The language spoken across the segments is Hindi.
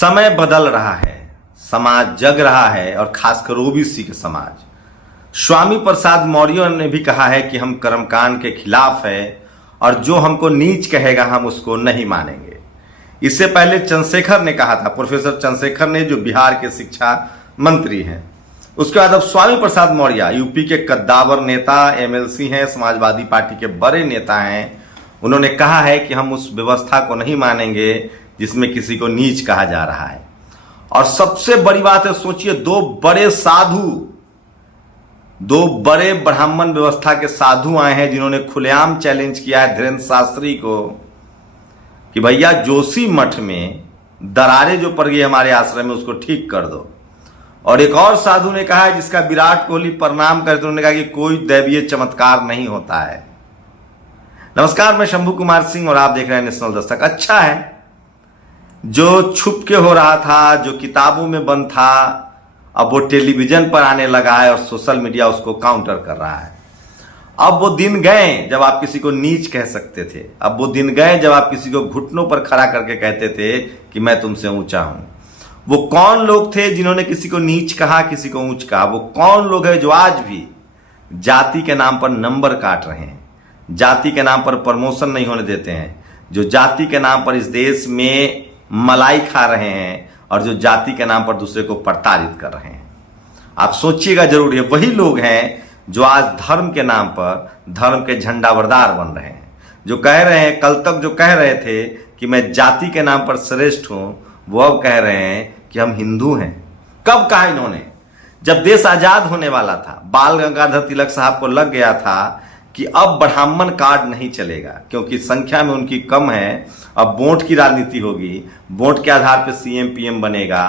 समय बदल रहा है, समाज जग रहा है और खासकर ओबीसी के समाज। स्वामी प्रसाद मौर्य ने भी कहा है कि हम कर्मकांड के खिलाफ है और जो हमको नीच कहेगा हम उसको नहीं मानेंगे। इससे पहले चंद्रशेखर ने कहा था, प्रोफेसर चंद्रशेखर ने, जो बिहार के शिक्षा मंत्री हैं। उसके बाद अब स्वामी प्रसाद मौर्य यूपी के कद्दावर नेता, एमएलसी हैं, समाजवादी पार्टी के बड़े नेता हैं। उन्होंने कहा है कि हम उस व्यवस्था को नहीं मानेंगे जिसमें किसी को नीच कहा जा रहा है। और सबसे बड़ी बात है, सोचिए, दो बड़े साधु, दो बड़े ब्राह्मण व्यवस्था के साधु आए हैं जिन्होंने खुलेआम चैलेंज किया है धीरेन्द्र शास्त्री को कि भैया जोशी मठ में दरारें जो पड़ गई हमारे आश्रम में उसको ठीक कर दो। और एक और साधु ने कहा है, जिसका विराट कोहली प्रणाम करते, उन्होंने कहा कि कोई दैवीय चमत्कार नहीं होता है। नमस्कार, मैं शंभू कुमार सिंह और आप देख रहे हैं नेशनल दस्तक। अच्छा है, जो छुप के हो रहा था, जो किताबों में बंद था, अब वो टेलीविजन पर आने लगा है और सोशल मीडिया उसको काउंटर कर रहा है। अब वो दिन गए जब आप किसी को नीच कह सकते थे। अब वो दिन गए जब आप किसी को घुटनों पर खड़ा करके कहते थे कि मैं तुमसे ऊंचा हूं। वो कौन लोग थे जिन्होंने किसी को नीच कहा, किसी को ऊंच कहा? वो कौन लोग हैं जो आज भी जाति के नाम पर नंबर काट रहे हैं, जाति के नाम पर प्रमोशन नहीं होने देते हैं, जो जाति के नाम पर इस देश में मलाई खा रहे हैं और जो जाति के नाम पर दूसरे को प्रताड़ित कर रहे हैं? आप सोचिएगा जरूर, ये वही लोग हैं जो आज धर्म के नाम पर धर्म के झंडाबरदार बन रहे हैं, जो कह रहे हैं, कल तक जो कह रहे थे कि मैं जाति के नाम पर श्रेष्ठ हूं, वो अब कह रहे हैं कि हम हिंदू हैं। कब कहा इन्होंने? जब देश आजाद होने वाला था, बाल गंगाधर तिलक साहब को लग गया था कि अब ब्राह्मण कार्ड नहीं चलेगा क्योंकि संख्या में उनकी कम है, अब वोट की राजनीति होगी, वोट के आधार पर सीएम पीएम बनेगा।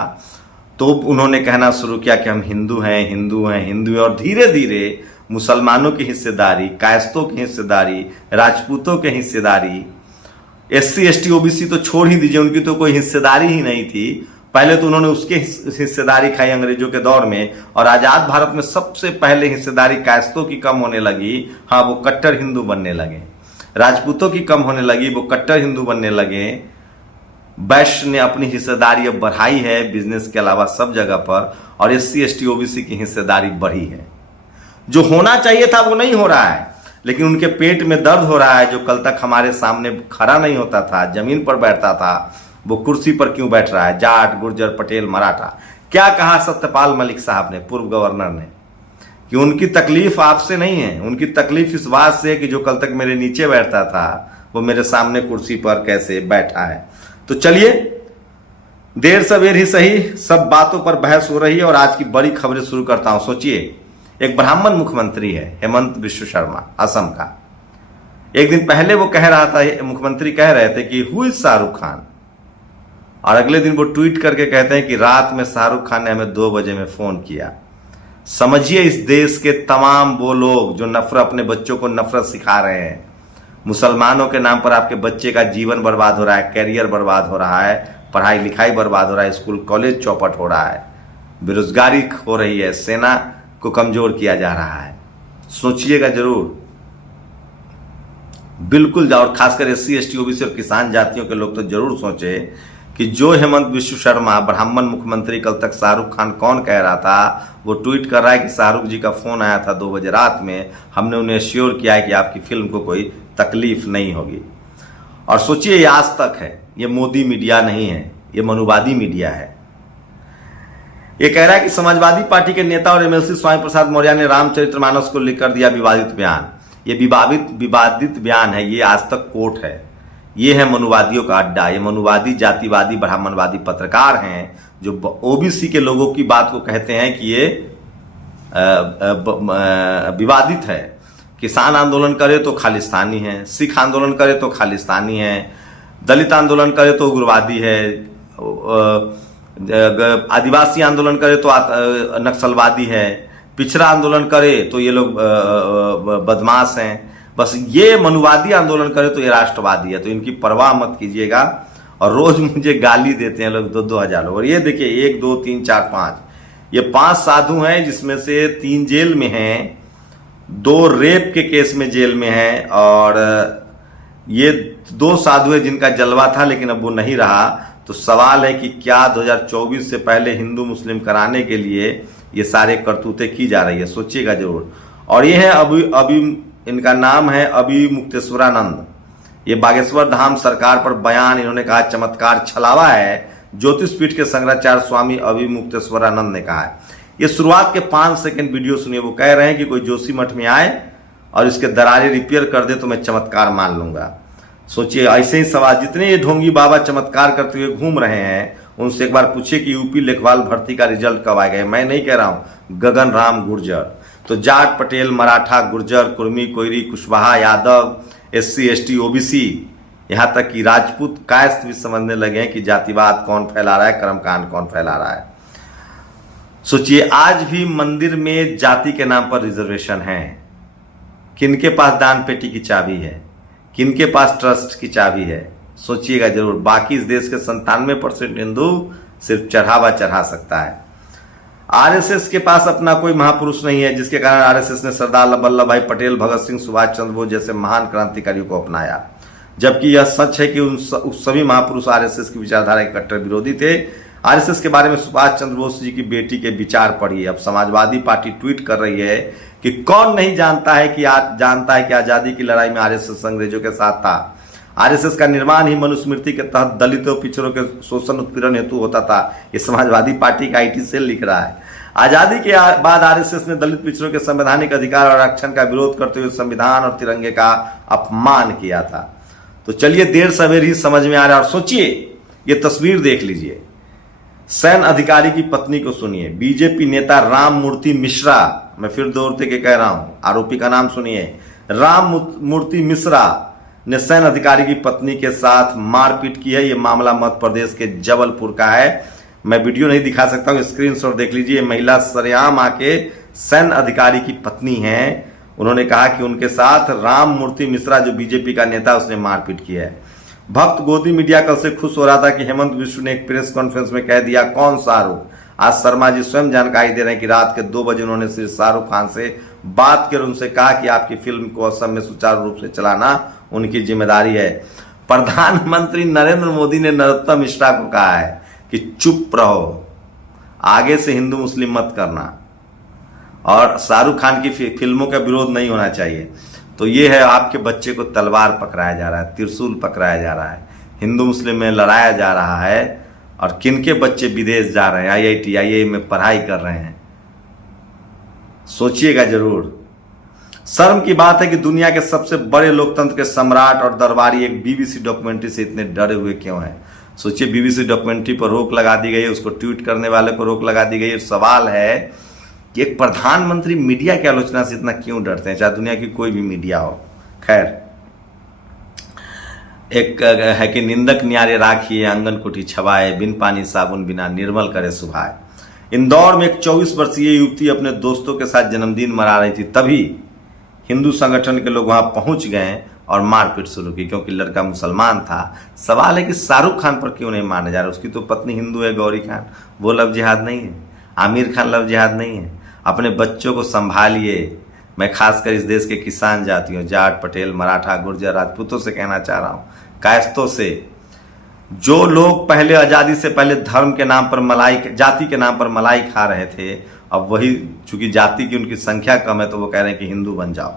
तो उन्होंने कहना शुरू किया कि हम हिंदू हैं, हिंदू हैं, हिंदू हैं। और धीरे धीरे मुसलमानों की हिस्सेदारी, कायस्तों की हिस्सेदारी, राजपूतों की हिस्सेदारी, एससी एसटी ओबीसी तो छोड़ ही दीजिए, उनकी तो कोई हिस्सेदारी ही नहीं थी। पहले तो उन्होंने उसके हिस्सेदारी खाई अंग्रेजों के दौर में, और आजाद भारत में सबसे पहले हिस्सेदारी कायस्तों की कम होने लगी। हाँ, वो कट्टर हिंदू बनने लगे। राजपूतों की कम होने लगी, वो कट्टर हिंदू बनने लगे। वैश्य ने अपनी हिस्सेदारी अब बढ़ाई है बिजनेस के अलावा सब जगह पर, और एससी एसटी ओबीसी की हिस्सेदारी बढ़ी है। जो होना चाहिए था वो नहीं हो रहा है, लेकिन उनके पेट में दर्द हो रहा है। जो कल तक हमारे सामने खड़ा नहीं होता था, जमीन पर बैठता था, वो कुर्सी पर क्यों बैठ रहा है? जाट, गुर्जर, पटेल, मराठा। क्या कहा सत्यपाल मलिक साहब ने, पूर्व गवर्नर ने, कि उनकी तकलीफ आपसे नहीं है, उनकी तकलीफ इस बात से है कि जो कल तक मेरे नीचे बैठता था वो मेरे सामने कुर्सी पर कैसे बैठा है। तो चलिए, देर सवेर ही सही, सब बातों पर बहस हो रही है और आज की बड़ी खबरें शुरू करता हूं। सोचिए, एक ब्राह्मण मुख्यमंत्री है, हेमंत बिश्व शर्मा, असम का। एक दिन पहले वो कह रहा था, मुख्यमंत्री कह रहे थे कि हु इज शाहरुख खान, और अगले दिन वो ट्वीट करके कहते हैं कि रात में शाहरुख खान ने हमें 2 बजे में फोन किया। समझिए, इस देश के तमाम वो लोग जो नफरत, अपने बच्चों को नफरत सिखा रहे हैं। मुसलमानों के नाम पर आपके बच्चे का जीवन बर्बाद हो रहा है, कैरियर बर्बाद हो रहा है, पढ़ाई लिखाई बर्बाद हो रहा है, स्कूल कॉलेज चौपट हो रहा है, बेरोजगारी हो रही है, सेना को कमजोर किया जा रहा है। सोचिएगा जरूर, बिल्कुल जाओ। और खासकर एससी एसटी ओबीसी और किसान जातियों के लोग तो जरूर सोचे कि जो हेमंत बिश्व शर्मा, ब्राह्मण मुख्यमंत्री, कल तक शाहरुख खान कौन कह रहा था, वो ट्वीट कर रहा है कि शाहरुख जी का फोन आया था 2 बजे रात में, हमने उन्हें श्योर किया है कि आपकी फिल्म को कोई तकलीफ नहीं होगी। और सोचिए, ये आज तक है, ये मोदी मीडिया नहीं है, ये मनुवादी मीडिया है। ये कह रहा है कि समाजवादी पार्टी के नेता और एमएलसी स्वामी प्रसाद मौर्य ने रामचरितमानस को लेकर दिया विवादित बयान। ये विवादित बयान है, ये आज तक कोर्ट है। ये है मनुवादियों का अड्डा। ये मनुवादी, जातिवादी, ब्राह्मणवादी पत्रकार हैं जो ओबीसी के लोगों की बात को कहते हैं कि ये विवादित है। किसान आंदोलन करे तो खालिस्तानी है, सिख आंदोलन करे तो खालिस्तानी है, दलित आंदोलन करे तो उग्रवादी है, आदिवासी आंदोलन करे तो नक्सलवादी है, पिछड़ा आंदोलन करे तो ये लोग बदमाश हैं। बस ये मनुवादी आंदोलन करे तो ये राष्ट्रवादी है। तो इनकी परवाह मत कीजिएगा। और रोज मुझे गाली देते हैं लोग 2-2 हजार लोग। और ये देखिए, 1 2 3 4 5, ये 5 साधु हैं, जिसमें से 3 जेल में हैं, 2 रेप के केस में जेल में हैं, और ये 2 साधु है जिनका जलवा था लेकिन अब वो नहीं रहा। तो सवाल है कि क्या 2024 से पहले हिंदू मुस्लिम कराने के लिए ये सारे करतूतें की जा रही है, सोचिएगा जरूर। और ये है अभी इनका नाम है अभी मुक्तेश्वरानंद। ये बागेश्वर धाम सरकार पर बयान इन्होंने कहा चमत्कार छलावा है, ज्योतिष पीठ के शंकराचार्य स्वामी अभी मुक्तेश्वरानंद ने कहा है। ये शुरुआत के 5 सेकंड वीडियो सुनिए। वो कह रहे हैं कि कोई जोशी मठ में आए और इसके दरारें रिपेयर कर दे तो मैं चमत्कार मान लूंगा। सोचिए, ऐसे ही सवाल जितने ये ढोंगी बाबा चमत्कार करते हुए घूम रहे हैं, उनसे एक बार पूछिए कि यूपी लेखपाल भर्ती का रिजल्ट कब आएगा। मैं नहीं कह रहा हूं, गगन राम गुर्जर। तो Jat, Patel, Maratha, Gurjar, Kurmi, Koeri, Kushwaha, Yadav, SC ST OBC, यहां तक कि राजपूत कायस्थ भी समझने लगे हैं कि जातिवाद कौन फैला रहा है, कर्मकांड कौन फैला रहा है। सोचिए, आज भी मंदिर में जाति के नाम पर रिजर्वेशन है। किनके पास दान पेटी की चाबी है, किनके पास ट्रस्ट की चाबी है, सोचिएगा जरूर। बाकी इस देश के 97% हिंदू सिर्फ चढ़ावा चढ़ा सकता है। RSS के पास अपना कोई महापुरुष नहीं है, जिसके कारण RSS ने सरदार वल्लभ भाई पटेल, भगत सिंह, सुभाष चंद्र बोस जैसे महान क्रांतिकारियों को अपनाया। जबकि यह सच है कि उस सभी महापुरुष RSS की विचारधारा के कट्टर विरोधी थे। RSS के बारे में सुभाष चंद्र बोस जी की बेटी के विचार पढ़िए। अब समाजवादी पार्टी ट्वीट कर रही है कि कौन नहीं जानता है कि आजादी की लड़ाई में RSS अंग्रेजों के साथ था। RSS का निर्माण ही मनुस्मृति के तहत दलितों पिछड़ों के शोषण उत्पीड़न हेतु होता था। ये समाजवादी पार्टी का IT सेल लिख रहा है। आजादी के बाद RSS ने दलित पिछड़ों के संवैधानिक अधिकार और आरक्षण का विरोध करते हुए संविधान और तिरंगे का अपमान किया था। तो चलिए, देर सवेर ही समझ में आ रहा है। और सोचिए, ये तस्वीर देख लीजिए, सैन्य अधिकारी की पत्नी को सुनिए। बीजेपी नेता राम मूर्ति मिश्रा, मैं फिर दोहराते के कह रहा हूं, आरोपी का नाम सुनिए, राम मूर्ति मिश्रा ने सैन्य अधिकारी की पत्नी के साथ मारपीट की है। यह मामला मध्य प्रदेश के जबलपुर का है। मैं वीडियो नहीं दिखा सकता हूं, स्क्रीनशॉट देख लीजिए। महिला सरेआम आके सैन्य अधिकारी की पत्नी है। उन्होंने कहा कि उनके साथ राम मूर्ति मिश्रा, जो बीजेपी का नेता, उसने मारपीट की है। भक्त गोदी मीडिया कल से खुश हो रहा था कि हेमंत विश्व ने एक प्रेस कॉन्फ्रेंस में कह दिया कौन शाहरुख। आज शर्मा जी स्वयं जानकारी दे रहे हैं कि रात के 2 बजे उन्होंने श्री शाहरुख खान से बात कर उनसे कहा कि आपकी फिल्म को असम में सुचारू रूप से चलाना उनकी जिम्मेदारी है। प्रधानमंत्री नरेंद्र मोदी ने नरोत्तम मिश्रा को कहा है कि चुप रहो, आगे से हिंदू मुस्लिम मत करना, और शाहरुख खान की फिल्मों का विरोध नहीं होना चाहिए। तो ये है, आपके बच्चे को तलवार पकड़ाया जा रहा है, त्रिशूल पकड़ाया जा रहा है, हिंदू मुस्लिम में लड़ाया जा रहा है। और किनके बच्चे विदेश जा रहे हैं, IIT IIM में पढ़ाई कर रहे हैं, सोचिएगा जरूर। शर्म की बात है कि दुनिया के सबसे बड़े लोकतंत्र के सम्राट और दरबारी एक BBC डॉक्यूमेंट्री से इतने डरे हुए क्यों हैं। सोचिए, BBC डॉक्यूमेंट्री पर रोक लगा दी गई है, उसको ट्वीट करने वाले को रोक लगा दी गई है। सवाल है कि एक प्रधानमंत्री मीडिया की आलोचना से इतना क्यों डरते हैं, चाहे दुनिया की कोई भी मीडिया हो। खैर, एक है कि निंदक न्यारे राखिए, आंगन कुटी छवाए, बिन पानी साबुन बिना निर्मल करे सुभाए। इंदौर में एक 24 वर्षीय युवती अपने दोस्तों के साथ जन्मदिन मना रही थी, तभी हिंदू संगठन के लोग वहां पहुंच गए और मारपीट शुरू की, क्योंकि लड़का मुसलमान था। सवाल है कि शाहरुख खान पर क्यों नहीं माना जा रहा। उसकी तो पत्नी हिंदू है, गौरी खान, वो लव जिहाद नहीं है। आमिर खान लव जिहाद नहीं है। अपने बच्चों को संभालिए। मैं खासकर इस देश के किसान जातियों, जाट, पटेल, मराठा, गुर्जर, राजपूतों से कहना चाह रहा हूं, कायस्थों से, जो लोग पहले आजादी से पहले धर्म के नाम पर मलाई, जाति के नाम पर मलाई खा रहे थे, अब वही, चूंकि जाति की उनकी संख्या कम है तो वो कह रहे हैं कि हिंदू बन जाओ।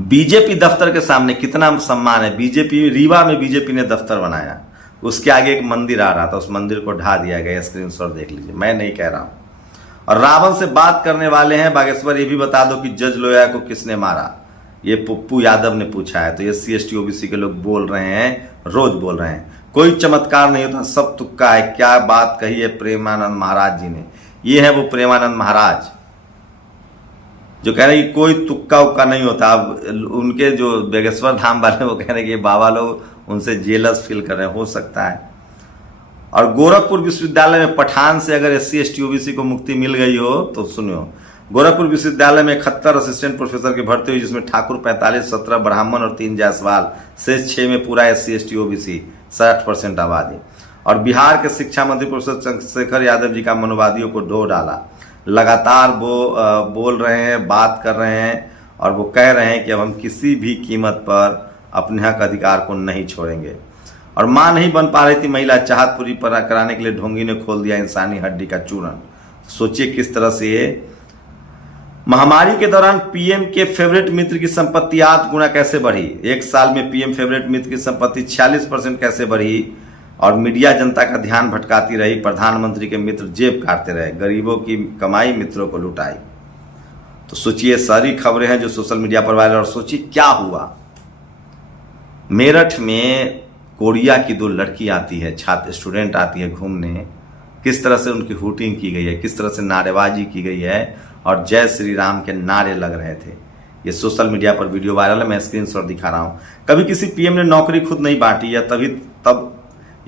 बीजेपी दफ्तर के सामने कितना सम्मान है। बीजेपी, रीवा में बीजेपी ने दफ्तर बनाया, उसके आगे एक मंदिर आ रहा था, उस मंदिर को ढा दिया गया। स्क्रीनशॉट देख लीजिए, मैं नहीं कह रहा हूं। और रावण से बात करने वाले हैं बागेश्वर, ये भी बता दो कि जज लोया को किसने मारा। ये पप्पू यादव ने पूछा है। तो SC ST OBC के लोग बोल रहे हैं, रोज बोल रहे हैं, कोई चमत्कार नहीं होता, सब तुक्का है। क्या बात कही है प्रेमानंद महाराज जी ने। ये है वो प्रेमानंद महाराज जो कह रहे हैं कि कोई तुक्का उक्का नहीं होता। अब उनके जो बागेश्वर धाम वाले वो कह रहे हैं कि ये बाबा लोग उनसे जेलस फील कर रहे हैं, हो सकता है। और गोरखपुर विश्वविद्यालय में पठान से अगर SC ST OBC को मुक्ति मिल गई हो तो सुनियो, गोरखपुर विश्वविद्यालय में 71 असिस्टेंट प्रोफेसर की भर्ती हुई, जिसमें ठाकुर 45, 17 ब्राह्मण और 3 जायसवाल, शेष 6 में पूरा SC ST OBC, 60% आबादी। और बिहार के शिक्षा मंत्री प्रोफेसर चंद्रशेखर यादव जी का मनोवादियों को ढो डाला। लगातार वो बोल रहे हैं, बात कर रहे हैं, और वो कह रहे हैं कि अब हम किसी भी कीमत पर अपने हक अधिकार को नहीं छोड़ेंगे। और मां नहीं बन पा रही थी महिला, चाहत पूरी कराने के लिए ढोंगी ने खोल दिया इंसानी हड्डी का चूरन। सोचिए किस तरह से ये महामारी के दौरान पीएम के फेवरेट मित्र की संपत्ति 8 गुना कैसे बढ़ी। एक साल में पीएम फेवरेट मित्र की संपत्ति 46% कैसे बढ़ी, और मीडिया जनता का ध्यान भटकाती रही। प्रधानमंत्री के मित्र जेब काटते रहे, गरीबों की कमाई मित्रों को लुटाई। तो सोचिए सारी खबरें हैं जो सोशल मीडिया पर वायरल। और सोचिए क्या हुआ, मेरठ में कोरिया की 2 लड़की आती है, छात्र स्टूडेंट आती है घूमने, किस तरह से उनकी हुटिंग की गई है, किस तरह से नारेबाजी की गई है और जय श्री राम के नारे लग रहे थे। ये सोशल मीडिया पर वीडियो वायरल है, मैं स्क्रीनशॉट दिखा रहा हूँ। कभी किसी पीएम ने नौकरी खुद नहीं बांटी, या तब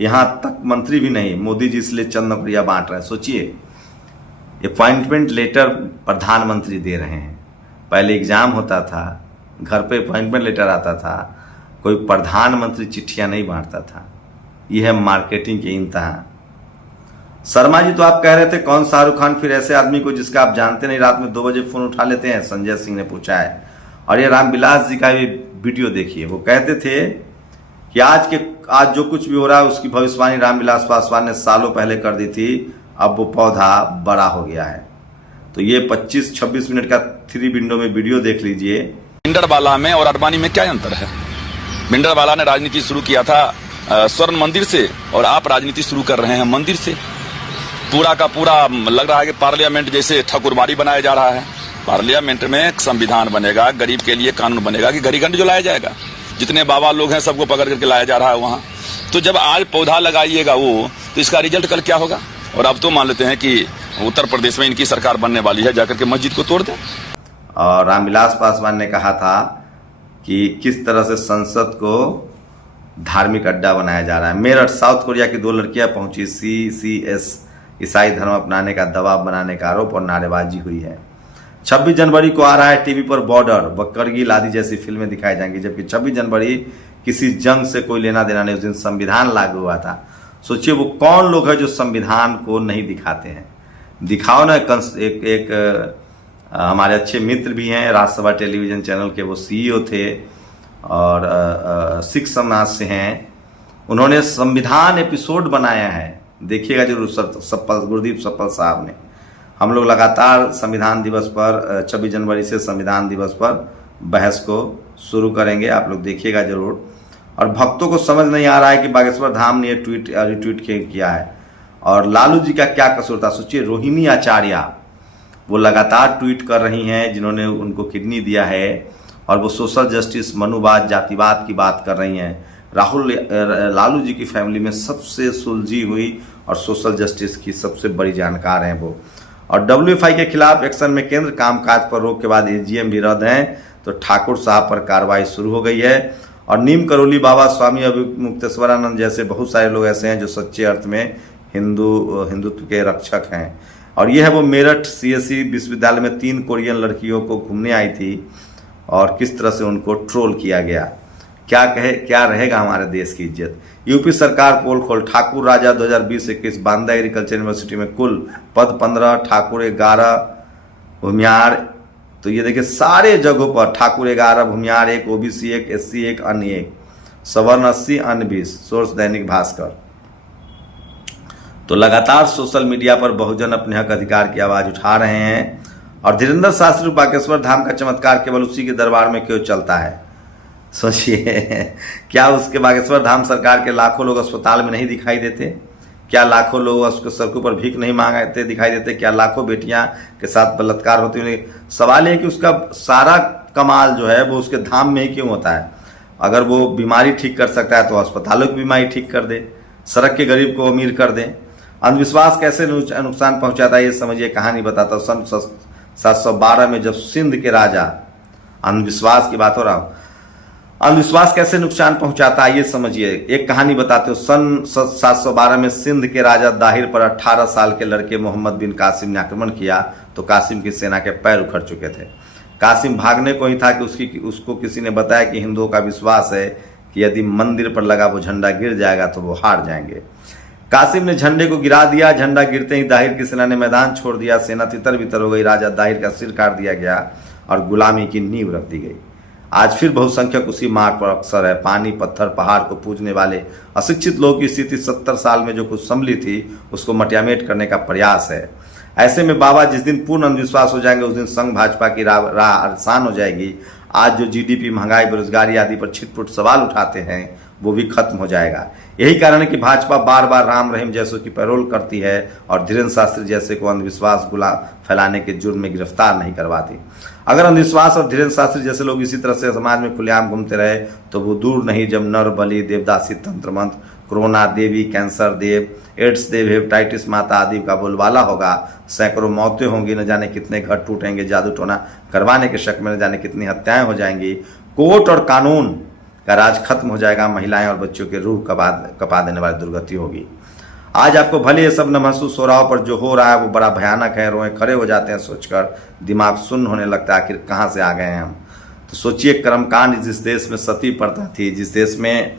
यहाँ तक मंत्री भी नहीं, मोदी जी इसलिए चंद नौकरियां बांट रहे हैं। सोचिए अपॉइंटमेंट लेटर प्रधानमंत्री दे रहे हैं। पहले एग्जाम होता था, घर पे अपॉइंटमेंट लेटर आता था, कोई प्रधानमंत्री चिट्ठियां नहीं बांटता था। यह है मार्केटिंग के इंतहा। शर्मा जी तो आप कह रहे थे कौन शाहरुख खान फिर ऐसे आदमी को जिसका आप जानते नहीं रात में 2 बजे फोन उठा लेते हैं, संजय सिंह ने पूछा है। और ये रामविलास जी का भी वीडियो देखिए, वो कहते थे कि आज जो कुछ भी हो रहा है उसकी भविष्यवाणी रामविलास पासवान ने सालों पहले कर दी थी, अब वो पौधा बड़ा हो गया है। तो ये 25-26 मिनट का 3 विंडो में वीडियो देख लीजिए। भिंडरवाला में और अडवाणी में क्या अंतर है। भिंडरवाला ने राजनीति शुरू किया था स्वर्ण मंदिर से, और आप राजनीति शुरू कर रहे हैं मंदिर से। पूरा का पूरा लग रहा है कि पार्लियामेंट जैसे ठकुरबाड़ी बनाया जा रहा है। पार्लियामेंट में एक संविधान बनेगा, गरीब के लिए कानून बनेगा कि घड़ी-घंटी जो लाया जाएगा, जितने बाबा लोग हैं सबको पकड़ करके लाया जा रहा है वहां। तो जब आज पौधा लगाइएगा तो इसका रिजल्ट कल क्या होगा। और अब तो मान लेते हैं कि उत्तर प्रदेश में इनकी सरकार बनने वाली है, जाकर के मस्जिद को तोड़ दें। और रामविलास पासवान ने कहा था कि किस तरह से संसद को धार्मिक अड्डा बनाया जा रहा है। मेरठ साउथ कोरिया की 2 लड़कियां पहुंची, CCS ईसाई धर्म अपनाने का दबाव बनाने का आरोप और नारेबाजी हुई है। 26 जनवरी को आ रहा है टीवी पर बॉर्डर व करगिल आदि जैसी फिल्में दिखाई जाएंगी, जबकि 26 जनवरी किसी जंग से कोई लेना देना नहीं। उस दिन संविधान लागू हुआ था। सोचिए वो कौन लोग हैं जो संविधान को नहीं दिखाते हैं। दिखाओ ना। एक हमारे अच्छे मित्र भी हैं, राज्यसभा टेलीविजन चैनल के वो CEO थे और सिख समाज से हैं। उन्होंने संविधान एपिसोड बनाया है, देखिएगा जरूर, गुरदीप सप्पल साहब ने। हम लोग लगातार संविधान दिवस पर 26 जनवरी से संविधान दिवस पर बहस को शुरू करेंगे, आप लोग देखिएगा जरूर। और भक्तों को समझ नहीं आ रहा है कि बागेश्वर धाम ने ये रिट्वीट किया है। और लालू जी का क्या कसूर था। सोचिए रोहिणी आचार्य वो लगातार ट्वीट कर रही हैं, जिन्होंने उनको किडनी दिया है, और वो सोशल जस्टिस, मनुवाद, जातिवाद की बात कर रही हैं। लालू जी की फैमिली में सबसे सुलझी हुई और सोशल जस्टिस की सबसे बड़ी जानकार हैं वो। और WFI के खिलाफ एक्शन में केंद्र, कामकाज पर रोक के बाद AGM भी रद्द हैं, तो ठाकुर साहब पर कार्रवाई शुरू हो गई है। और नीम करोली बाबा स्वामी मुक्तेश्वरानंद जैसे बहुत सारे लोग ऐसे हैं जो सच्चे अर्थ में हिंदुत्व के रक्षक हैं। और यह है वो मेरठ CSE विश्वविद्यालय में 3 कोरियन लड़कियों को घूमने आई थी और किस तरह से उनको ट्रोल किया गया। क्या रहेगा हमारे देश की इज्जत। यूपी सरकार पोल खोल, ठाकुर राजा 2020-21 बांदा एग्रीकल्चर यूनिवर्सिटी में कुल पद 15, ठाकुर 11, भूमियार। तो ये देखिए सारे जगहों पर ठाकुर 11, भूमियार 1, OBC 1, SC 1, अन्य 1, सवर्ण 80, अन्य 20। सोर्स दैनिक भास्कर। तो लगातार सोशल मीडिया पर बहुजन अपने हक अधिकार की आवाज उठा रहे हैं। और धीरेन्द्र शास्त्री बागेश्वर धाम का चमत्कार केवल उसी के दरबार में क्यों चलता है। सोचिए क्या उसके बागेश्वर धाम सरकार के लाखों लोग अस्पताल में नहीं दिखाई देते? क्या लाखों लोग उसके सड़कों पर भीख नहीं मांगते दिखाई देते? क्या लाखों बेटियां के साथ बलात्कार होते हुए? सवाल है कि उसका सारा कमाल जो है वो उसके धाम में ही क्यों होता है। अगर वो बीमारी ठीक कर सकता है तो अस्पतालों की बीमारी ठीक कर दे, सड़क के गरीब को अमीर कर दे। अंधविश्वास कैसे नुकसान पहुंचाता है ये समझिए, कहानी बताता हूँ। सन 712 में जब सिंध के राजा, अंधविश्वास की बात हो रहा हूँ, अंधविश्वास कैसे नुकसान पहुंचाता है ये समझिए। एक कहानी बताते हो। सन 712 में सिंध के राजा दाहिर पर 18 साल के लड़के मोहम्मद बिन कासिम ने आक्रमण किया तो कासिम की सेना के पैर उखड़ चुके थे। कासिम भागने को ही था कि उसको किसी ने बताया कि हिंदुओं का विश्वास है कि यदि मंदिर पर लगा वो झंडा गिर जाएगा तो वो हार जाएंगे। कासिम ने झंडे को गिरा दिया। झंडा गिरते ही दाहिर की सेना ने मैदान छोड़ दिया। सेना तितर बितर हो गई। राजा दाहिर का सिर काट दिया गया और गुलामी की नींव रख दी गई। आज फिर बहुसंख्यक उसी मार्ग पर अक्सर है। पानी, पत्थर, पहाड़ को पूजने वाले अशिक्षित लोगों की स्थिति 70 साल में जो कुछ संभली थी उसको मटियामेट करने का प्रयास है। ऐसे में बाबा जिस दिन पूर्ण अंधविश्वास हो जाएंगे उस दिन संघ भाजपा की राह आसान हो जाएगी। आज जो जीडीपी, महंगाई, बेरोजगारी आदि पर छिटपुट सवाल उठाते हैं वो भी खत्म हो जाएगा। यही कारण है कि भाजपा बार बार राम रहीम जैसों की पैरोल करती है और धीरेन्द्र शास्त्री जैसे को अंधविश्वास फैलाने के जुर्म में गिरफ्तार नहीं करवाती। अगर अंधविश्वास और धीरेन्द्र शास्त्री जैसे लोग इसी तरह से समाज में खुलेआम घूमते रहे तो वो दूर नहीं जब नर बलि, देवदासी तंत्र मंत्र, कोरोना देवी, कैंसर देव, एड्स देव, हेपेटाइटिस माता आदि का बोलबाला होगा। सैकड़ों मौतें होंगी, न जाने कितने घर टूटेंगे, जादू टोना करवाने के शक में न जाने कितनी हत्याएं हो जाएंगी। कोर्ट और कानून का राज खत्म हो जाएगा। महिलाएं और बच्चों के रूह कपा देने वाली दुर्गति होगी। आज आपको भले ये सब न महसूस हो रहा हो, पर जो हो रहा है वो बड़ा भयानक है। रोए खड़े हो जाते हैं सोचकर, दिमाग सुन्न होने लगता है, आखिर कहाँ से आ गए हैं हम। तो सोचिए, कर्मकांड जिस देश में सती प्रथा थी, जिस देश में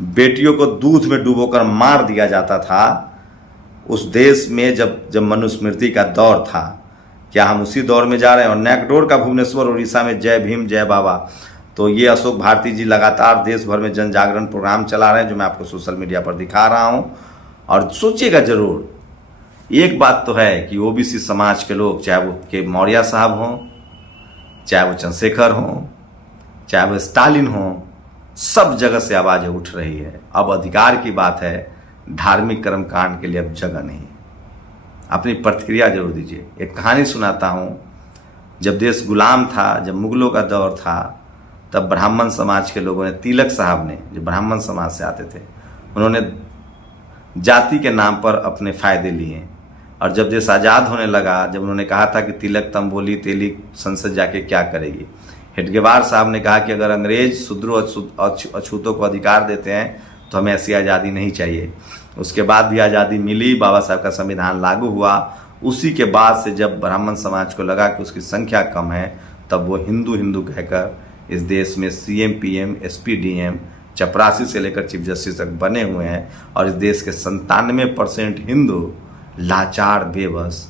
बेटियों को दूध में डुबोकर मार दिया जाता था, उस देश में जब मनुस्मृति का दौर था, क्या हम उसी दौर में जा रहे हैं? और नैकडोर का भुवनेश्वर उड़ीसा में जय भीम जय बाबा। तो ये अशोक भारती जी लगातार देश भर में जन जागरण प्रोग्राम चला रहे हैं, जो मैं आपको सोशल मीडिया पर दिखा रहा हूं। और सोचिएगा जरूर, एक बात तो है कि ओबीसी समाज के लोग, चाहे वो के मौर्य साहब हों, चाहे वो चंद्रशेखर हों, चाहे वो स्टालिन हों, सब जगह से आवाजें उठ रही है। अब अधिकार की बात है, धार्मिक कर्मकांड के लिए अब जगह नहीं। अपनी प्रतिक्रिया जरूर दीजिए। एक कहानी सुनाता हूं। जब देश गुलाम था, जब मुगलों का दौर था, तब ब्राह्मण समाज के लोगों ने, तिलक साहब ने, जो ब्राह्मण समाज से आते थे, उन्होंने जाति के नाम पर अपने फायदे लिए। और जब देश आज़ाद होने लगा, जब उन्होंने कहा था कि तिलक तंबोली तेली संसद जाके क्या करेगी, हेडगेवार साहब ने कहा कि अगर अंग्रेज शूद्रों अछूतों को अधिकार देते हैं तो हमें ऐसी आज़ादी नहीं चाहिए। उसके बाद भी आज़ादी मिली, बाबा साहब का संविधान लागू हुआ। उसी के बाद से जब ब्राह्मण समाज को लगा कि उसकी संख्या कम है, तब वो हिंदू कहकर इस देश में सीएम, पीएम, एसपी, डीएम, चपरासी से लेकर चीफ जस्टिस तक बने हुए हैं। और इस देश के 97% हिंदू लाचार, बेबस,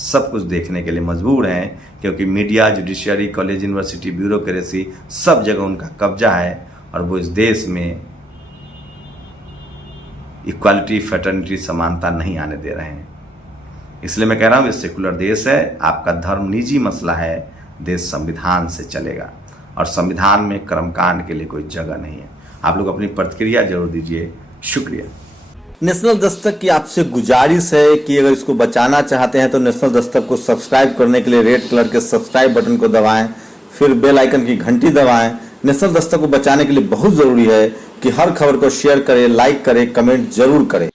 सब कुछ देखने के लिए मजबूर हैं, क्योंकि media, judiciary, college, university, bureaucracy, सब जगह उनका कब्जा है। और वो इस देश में इक्वालिटी, फ्रेटर्निटी, समानता नहीं आने दे रहे हैं। इसलिए मैं कह रहा हूँ, ये सेकुलर देश है। आपका धर्म निजी मसला है, देश संविधान से चलेगा और संविधान में कर्मकांड के लिए कोई जगह नहीं है। आप लोग अपनी प्रतिक्रिया जरूर दीजिए। शुक्रिया। नेशनल दस्तक की आपसे गुजारिश है कि अगर इसको बचाना चाहते हैं तो नेशनल दस्तक को सब्सक्राइब करने के लिए रेड कलर के सब्सक्राइब बटन को दबाएं, फिर बेल आइकन की घंटी दबाएं। नेशनल दस्तक को बचाने के लिए बहुत जरूरी है कि हर खबर को शेयर करें, लाइक करें, कमेंट जरूर करें।